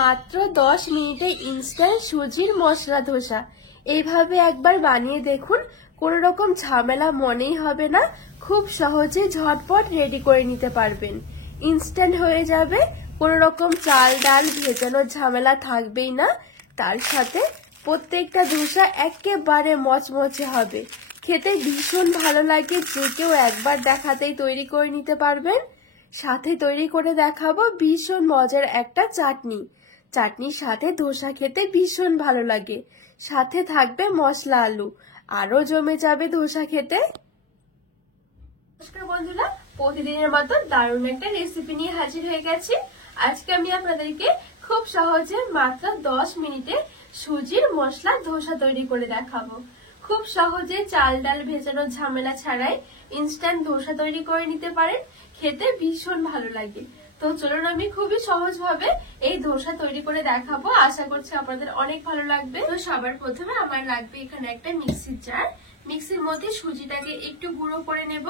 মাত্র 10 মিনিটে ইনস্ট্যান্ট সুজির মশলা ধোসা এইভাবে একবার বানিয়ে দেখুন। কোনো রকম ঝামেলা মনেই হবে না, খুব সহজে ঝটপট রেডি করে নিতে পারবেন। ইনস্ট্যান্ট হয়ে যাবে, কোনো রকম চাল ডাল ভেজানোর ঝামেলা থাকবেই না। তার সাথে প্রত্যেকটা ধোসা একেবারে মচমচে হবে, খেতে ভীষণ ভালো লাগে। যে কেউ একবার দেখাতেই তৈরি করে নিতে পারবেন। সাথে তৈরি করে দেখাবো ভীষণ মজার একটা চাটনি। চাটনির সাথে ধোসা খেতে ভীষণ ভালো লাগে, সাথে থাকবে মশলা আলু, আরো জমে যাবে ধোসা খেতে। নমস্কার বন্ধুরা, প্রতিদিনের মতো দারুণ একটা রেসিপি নিয়ে হাজির হয়ে গেছি। আজকে আমি আপনাদেরকে খুব সহজে মাত্র 10 মিনিটে সুজির মশলা ধোসা তৈরি করে দেখাবো। খুব সহজে চাল ডাল ভেজানোর ঝামেলা ছাড়াই ইনস্ট্যান্ট ধোসা তৈরি করে নিতে পারেন, খেতে ভীষণ ভালো লাগে। তো চলুন আমি খুবই সহজ ভাবে এই ধোসা তৈরি করে দেখাবো, আশা করছি আপনাদের অনেক ভালো লাগবে। তো সবার প্রথমে আমার লাগবে এখানে একটা মিক্সির জার। মিক্সির মধ্যে সুজিটাকে একটু গুঁড়ো করে নেব।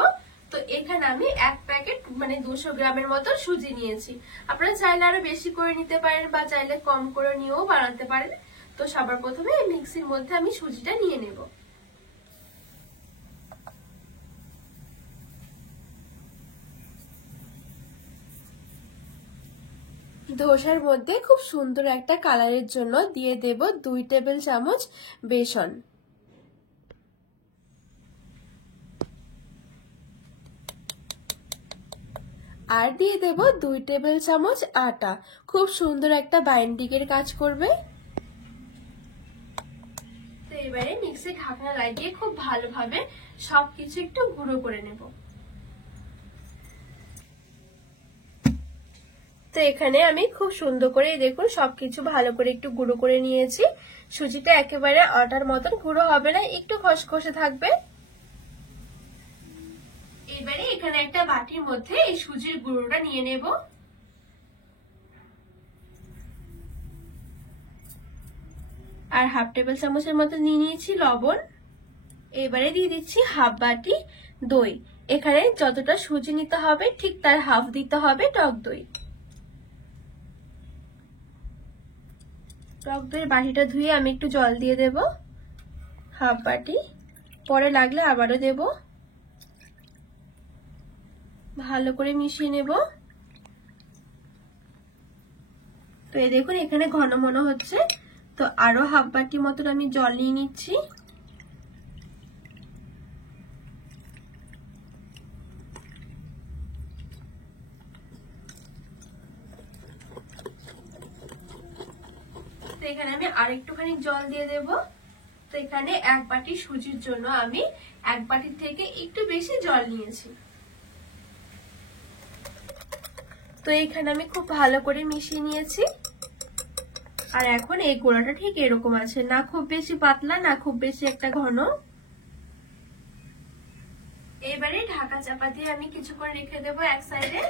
তো এখানে আমি 1 প্যাকেট 200 গ্রামের মতো সুজি নিয়েছি। আপনারা চাইলে আরো বেশি করে নিতে পারেন বা চাইলে কম করে নিয়েও বানাতে পারেন। তো সবার প্রথমে এই মিক্সির মধ্যে আমি সুজিটা নিয়ে নেব। ধোসার মধ্যে খুব সুন্দর একটা কালারের জন্য দিয়ে দেব 2 টেবিল চামচ বেসন। আর দিয়ে দেব 2 টেবিল চামচ আটা, খুব সুন্দর একটা বাইন্ডিং এর কাজ করবে। তো এবারে মিক্সির ঢাকনা লাগিয়ে খুব ভালোভাবে সবকিছু একটু গুঁড়ো করে নেব। তো এখানে আমি খুব সুন্দর করে দেখুন সবকিছু ভালো করে একটু গুঁড়ো করে নিয়েছি। সুজিটা একেবারে আটার মতন গুঁড়ো হবে না, একটু খসখসে থাকবে। এবারে এখানে একটা বাটির মধ্যে এই সুজির গুঁড়োটা নিয়ে নেব। আর হাফ টেবিল চামচের মতো নিয়ে নিয়েছি লবণ। এবারে দিয়ে দিচ্ছি হাফ বাটি দই। এখানে যতটা সুজি নিতে হবে ঠিক তার হাফ দিতে হবে টক দই। টক দইয়ের বাটিটা ধুয়ে আমি একটু জল দিয়ে দেব, হাফ বাটি, পরে লাগলে আবারও দেব। ভালো করে মিশিয়ে নেব। তো এই দেখুন এখানে ঘন মনে হচ্ছে, তো আরো হাফ বাটি মতন আমি জল নিয়ে নিচ্ছি। তো এখানে আমি আরেকটুখানি জল দিয়ে দেব। তো এখানে 1 বাটি সুজির জন্য আমি 1 বাটির থেকে একটু বেশি জল নিয়েছি। তো এখানে আমি খুব ভালো করে মিশিয়ে নিয়েছি। আর এখন এই গোলাটা ঠিক এরকম আছে, না খুব বেশি পাতলা না খুব বেশি একটা ঘন। এবারে ঢাকা চাপা দিয়ে আমি কিছুক্ষণ রেখে দেবো এক সাইডে।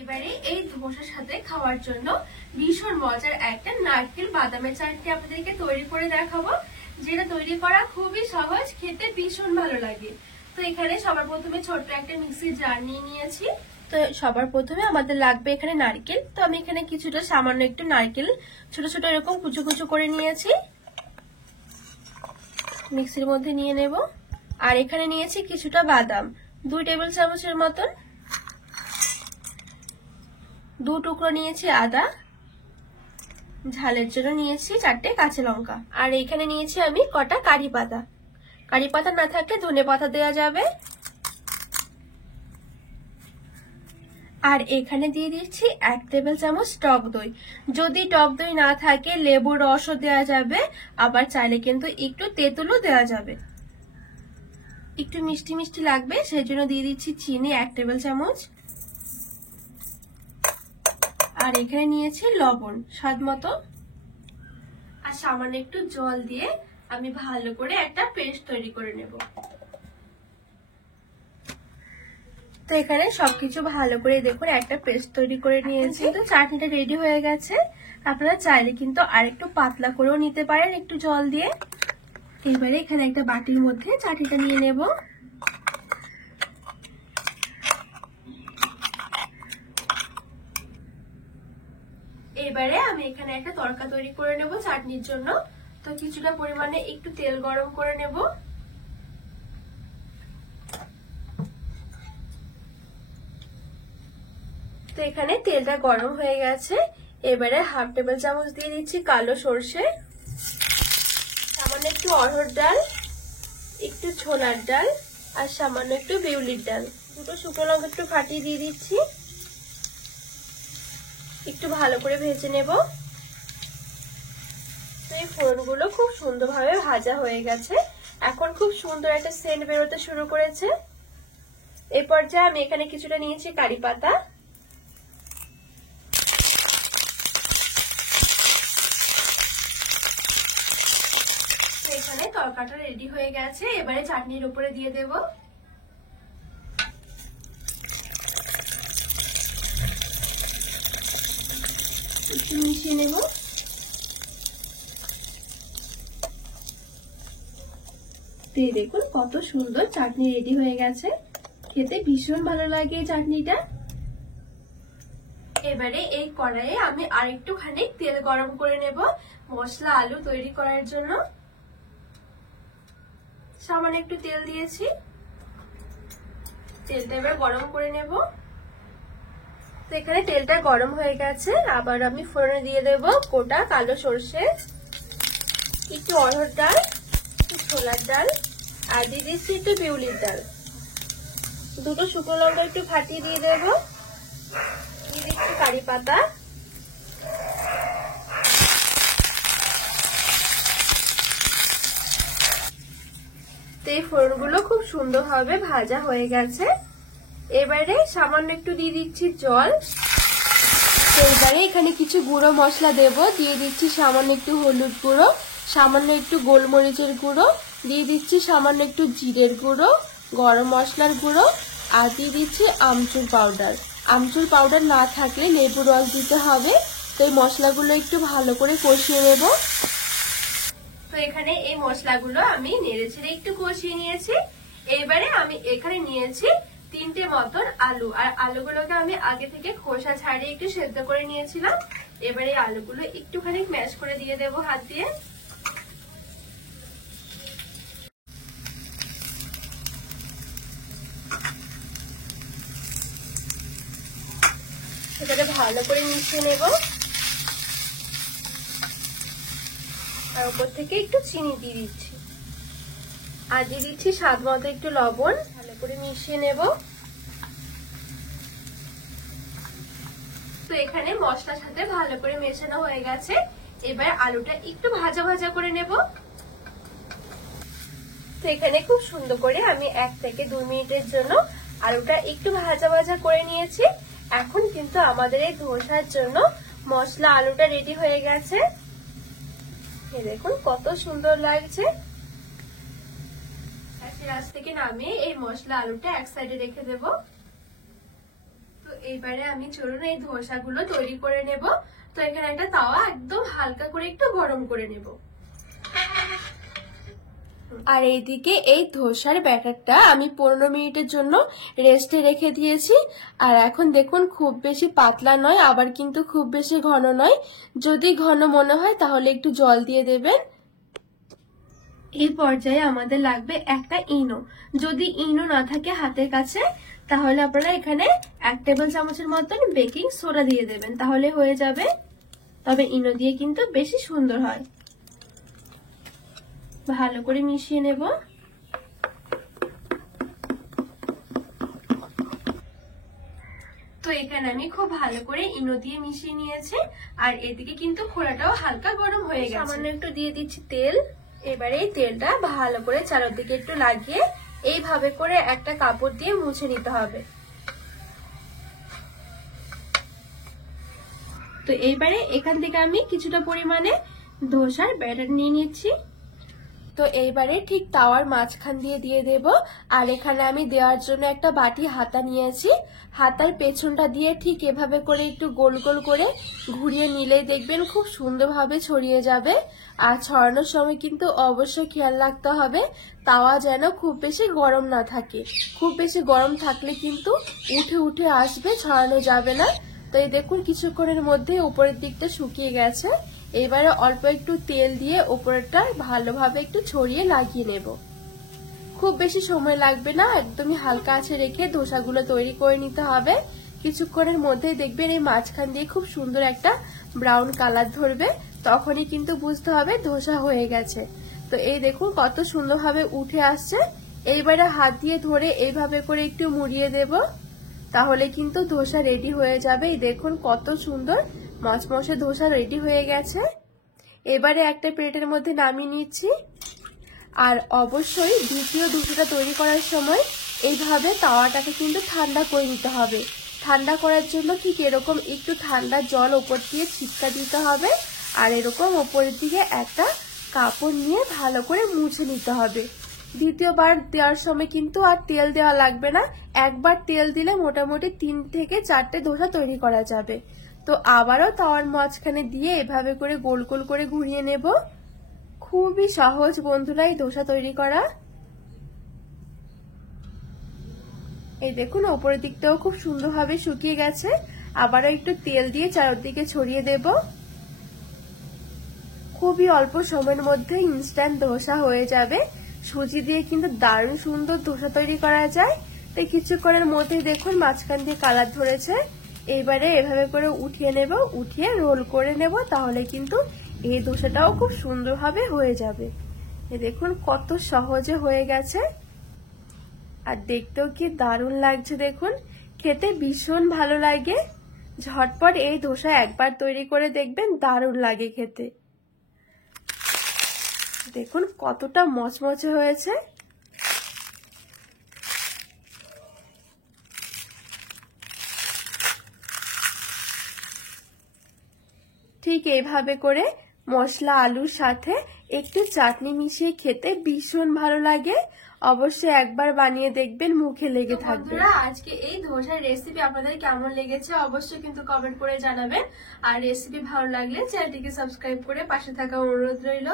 এবারে এই ধোসার সাথে খাওয়ার জন্য ভীষণ মজার একটা নারকেল বাদামের চাটনি আপনাদেরকে তৈরি করে দেখাবো, যেটা তৈরি করা খুবই সহজ, খেতে ভীষণ ভালো লাগে। তো এখানে সবার প্রথমে ছোট্ট একটা মিক্সির জার নিয়ে নিয়েছি। তো সবার প্রথমে আমাদের লাগবে এখানে নারকেল। তো আমি এখানে কিছুটা সামান্য একটু নারকেল ছোট ছোট এরকম কুচো কুচো করে নিয়েছি, মিক্সির মধ্যে নিয়ে নেব। আর এখানে নিয়েছি কিছুটা বাদাম, 2 টেবিল চামচের মতন। 2 টুকরো নিয়েছি আদা, ঝালের জন্য নিয়েছি 4টে কাঁচা লঙ্কা। আর এখানে নিয়েছি আমি কটা কারি পাতা। কারি পাতা না থাকলে ধনে পাতা দেওয়া যাবে। আর এখানে দিয়ে দিচ্ছি 1 টেবিল চামচ টক দই। যদি টক দই না থাকে লেবুর রসও দেওয়া যাবে, আবার চাইলে কিন্তু একটু তেঁতুলও দেওয়া যাবে। একটু মিষ্টি মিষ্টি লাগবে সেই জন্য দিয়ে দিচ্ছি চিনি 1 টেবিল চামচ। আর এখানে নিয়েছি লবণ স্বাদ মতো। আর সামান্য একটু জল দিয়ে আমি ভালো করে একটা পেস্ট তৈরি করে নেব। তো এখানে সবকিছু ভালো করে দেখুন একটা পেস্ট তৈরি করে নিয়েছি। তো চাটনিটা রেডি হয়ে গেছে। আপনারা চাইলে কিন্তু আরেকটু পাতলা করেও নিতে পারেন একটু জল দিয়ে। এবারে এখানে একটা বাটির মধ্যে চাটনিটা নিয়ে নেব। এবারে আমি এখানে একটা তড়কা তৈরি করে নেব চাটনির জন্য। তো কিছুটা পরিমাণে একটু তেল গরম করে নেব। তো এখানে তেলটা গরম হয়ে গেছে। এবারে হাফ টেবিল চামচ দিয়ে দিচ্ছি কালো সর্ষে, সামান্য একটু অড়হর ডাল, একটু ছোলার ডাল আর সামান্য একটু বিউলির ডাল। দুটো শুকনো লঙ্কা একটু ফাটিয়ে দিয়ে দিচ্ছি। একটু ভালো করে ভেজে নেব। তো এই ফোড়নগুলো খুব সুন্দরভাবে ভাজা হয়ে গেছে। এখন খুব সুন্দর একটা সেন্ট বেরোতে শুরু করেছে। এই পর্যায়ে আমি এখানে কিছুটা নিয়েছি কারি পাতা। এখানে তরকাটা রেডি হয়ে গেছে। এবারে চাটনির উপরে দিয়ে দেব। একটু মিশিয়ে নেব। দেখুন কত সুন্দর চাটনি রেডি হয়ে গেছে। খেতে ভীষণ ভালো লাগে এই চাটনিটা। এবারে এই কড়াইয়ে আমি আরেকটু খানিক তেল গরম করে নেব মশলা আলু তৈরি করার জন্য। সামান্য একটু তেল দিয়েছি। তেলটা এবার গরম করে নেব। তো এখানে তেলটা গরম হয়ে গেছে। আবার আমি ফোড়নে দিয়ে দেব গোটা কালো সর্ষে, একটু অড়হর ডাল, একটু ছোলার ডাল আর দিয়ে দিচ্ছি একটু বিউলির ডাল। দুটো শুকনো লঙ্কা একটু ফাটিয়ে দিয়ে দেব। দিয়ে দিচ্ছি কারি পাতা। তো এই ফোড়নগুলো খুব সুন্দরভাবে ভাজা হয়ে গেছে। এবারে সামান্য একটু দিয়ে দিচ্ছি জল। এবারে এখানে কিছু গুঁড়ো মশলা দেব। দিয়ে দিচ্ছি সামান্য একটু হলুদ গুঁড়ো, সামান্য একটু গোলমরিচের গুঁড়ো, দিয়ে দিচ্ছি সামান্য একটু জিরের গুঁড়ো, গরম মশলার গুঁড়ো আর দিয়ে দিচ্ছি আমচুর পাউডার। আমচুর পাউডার না থাকলে লেবু রস দিতে হবে। তো এই মশলাগুলো একটু ভালো করে কষিয়ে নেব। তো এখানে এই মশলাগুলো আমি নেড়েচেড়ে একটু কষিয়ে নিয়েছি। এবারে আমি এখানে নিয়েছি 3টে মতন আলু, আর আলুগুলোকে আমি আগে থেকে খোসা ছাড়িয়ে একটু সেদ্ধ করে নিয়েছিলাম। এবারে আলুগুলো একটুখানি ম্যাশ করে দিয়ে দেব হাত দিয়ে। সেটাকে ভালো করে মিশিয়ে নেব। আর উপর থেকে একটু চিনি দিয়ে দিচ্ছি আর দিয়ে দিচ্ছি স্বাদ মতো একটু লবণ। ভালো করে মিশিয়ে নেব। তো এখানে মশলার সাথে ভালো করে মেশানো হয়ে গেছে। এবার আলুটা একটু ভাজা ভাজা করে নেব। তো এখানে খুব সুন্দর করে আমি 1 থেকে 2 মিনিটের জন্য আলুটা একটু ভাজা ভাজা করে নিয়েছি। এখন কিন্তু আমাদের এই ধোসার জন্য মশলা আলুটা রেডি হয়ে গেছে। এই দেখুন কত সুন্দর লাগছে। গ্যাস থেকে নামিয়ে এই মশলা আলুটা এক সাইডে রেখে দেব। তো এইবারে আমি চলুন এই ধোসাগুলো তৈরি করে নেব। তো এখানে একটা তাওয়া একদম হালকা করে একটু গরম করে নেব। আর এইদিকে এই ধোসার ব্যাটারটা আমি 15 মিনিটের জন্য রেস্টে রেখে দিয়েছি। আর এখন দেখুন খুব বেশি পাতলা নয়, আবার কিন্তু খুব বেশি ঘন নয়। যদি ঘন মনে হয় তাহলে একটু জল দিয়ে দেবেন। এই পর্যায়ে আমাদের লাগবে একটা ইনো। যদি ইনো না থাকে হাতের কাছে তাহলে আপনারা এখানে 1 টেবিল চামচের মতন বেকিং সোডা দিয়ে দেবেন, তাহলে হয়ে যাবে। তবে ইনো দিয়ে কিন্তু বেশি সুন্দর হয়। ভালো করে মিশিয়ে নেব। তো এখানে আমি খুব ভালো করে ইনো দিয়ে মিশিয়ে নিয়েছি। আর এদিকে কিন্তু খোলাটাও হালকা গরম হয়ে গেছে। সামান্য একটু দিয়ে দিচ্ছি তেল। এবারে এই তেলটা ভালো করে চারদিকে একটু লাগিয়ে এইভাবে করে একটা কাপড় দিয়ে মুছে নিতে হবে। তো এইবারে এখান থেকে আমি কিছুটা পরিমাণে ধোসার ব্যাটার নিয়ে নিচ্ছি। তো এইবারে ঠিক তাওয়ার মাঝখান দিয়ে দেব। আর এখানে আমি দেওয়ার জন্য একটা বাটি হাতা নিয়েছি। হাতার পেছনটা দিয়ে ঠিক এভাবে করে একটু গোল গোল করে ঘুরিয়ে নিলেই দেখবেন খুব সুন্দরভাবে ছড়িয়ে যাবে। আর ছড়ানোর সময় কিন্তু অবশ্যই খেয়াল রাখতে হবে তাওয়া যেন খুব বেশি গরম না থাকে। খুব বেশি গরম থাকলে কিন্তু উঠে উঠে আসবে, ছড়ানো যাবে না। তো এই দেখুন কিছুক্ষণের মধ্যে উপরের দিকটা শুকিয়ে গেছে। এবারে অল্প একটু তেল দিয়ে উপরেরটা ভালোভাবে একটু ছড়িয়ে লাগিয়ে নেব। খুব বেশি সময় লাগবে না, একদমই হালকা আঁচে রেখে ধোসাগুলো তৈরি করে নিতে হবে। কিছুক্ষণের মধ্যে দেখবেন এই মাঝখান দিয়ে খুব সুন্দর একটা ব্রাউন কালার ধরবে, তখনই কিন্তু বুঝতে হবে ধোসা হয়ে গেছে। তো এই দেখুন কত সুন্দরভাবে উঠে আসছে। এইবারে হাত দিয়ে ধরে এইভাবে করে একটু মুড়িয়ে দেব, তাহলে কিন্তু ধোসা রেডি হয়ে যাবে। এই দেখুন কত সুন্দর মচমচে ধোসা রেডি হয়ে গেছে। এবারে একটা প্লেটের মধ্যে নামিয়ে নিচ্ছি। আর অবশ্যই দ্বিতীয় ধোসাটা তৈরি করার সময় এইভাবে তাওয়াটাকে কিন্তু ঠান্ডা করে নিতে হবে। ঠান্ডা করার জন্য ঠিক এরকম একটু ঠান্ডা জল ওপর দিয়ে ছিটকা দিতে হবে, আর এরকম ওপরের দিকে একটা কাপড় নিয়ে ভালো করে মুছে নিতে হবে। দ্বিতীয়বার দেওয়ার সময় কিন্তু আর তেল দেওয়া লাগবে না, একবার তেল দিলে মোটামুটি 3 থেকে 4টে ধোসা তৈরি করা যাবে। তো আবারও তাওয়ার মাঝখানে দিয়ে এভাবে করে গোল গোল করে ঘুরিয়ে নেব। খুবই সহজ বন্ধুরা এই ধোসা তৈরি করা। এই দেখুন উপরের দিকটাও খুব সুন্দরভাবে শুকিয়ে গেছে। আবারও একটু তেল দিয়ে চারদিকে ছড়িয়ে দেব। খুবই অল্প সময়ের মধ্যে ইনস্ট্যান্ট ধোসা হয়ে যাবে। সুজি দিয়ে কিন্তু দারুণ সুন্দর ধোসা তৈরি করা যায়। তাই কিছুক্ষণের মধ্যে দেখুন মাঝখান দিয়ে কালার ধরেছে। এইবারে এভাবে করে উঠিয়ে নেব, উঠিয়ে রোল করে নেব, তাহলে কিন্তু এই ধোসাটাও খুব সুন্দরভাবে হয়ে যাবে। এই দেখুন কত সহজে হয়ে গেছে, আর দেখতেও কি দারুণ লাগছে। দেখুন খেতে ভীষণ ভালো লাগে। ঝটপট এই ধোসা একবার তৈরি করে দেখবেন, দারুণ লাগে খেতে। দেখুন কতটা মচমচে হয়েছে। ঠিক এইভাবে করে মশলা আলুর সাথে একটু চাটনি মিশিয়ে খেতে ভীষণ ভালো লাগে। অবশ্যই একবার বানিয়ে দেখবেন, মুখে লেগে থাকবে। আজকে এই ধোসার রেসিপি আপনাদের কেমন লেগেছে অবশ্যই কিন্তু কমেন্ট করে জানাবেন। আর রেসিপি ভালো লাগলে চ্যানেলটিকে সাবস্ক্রাইব করে পাশে থাকা অনুরোধ রইল।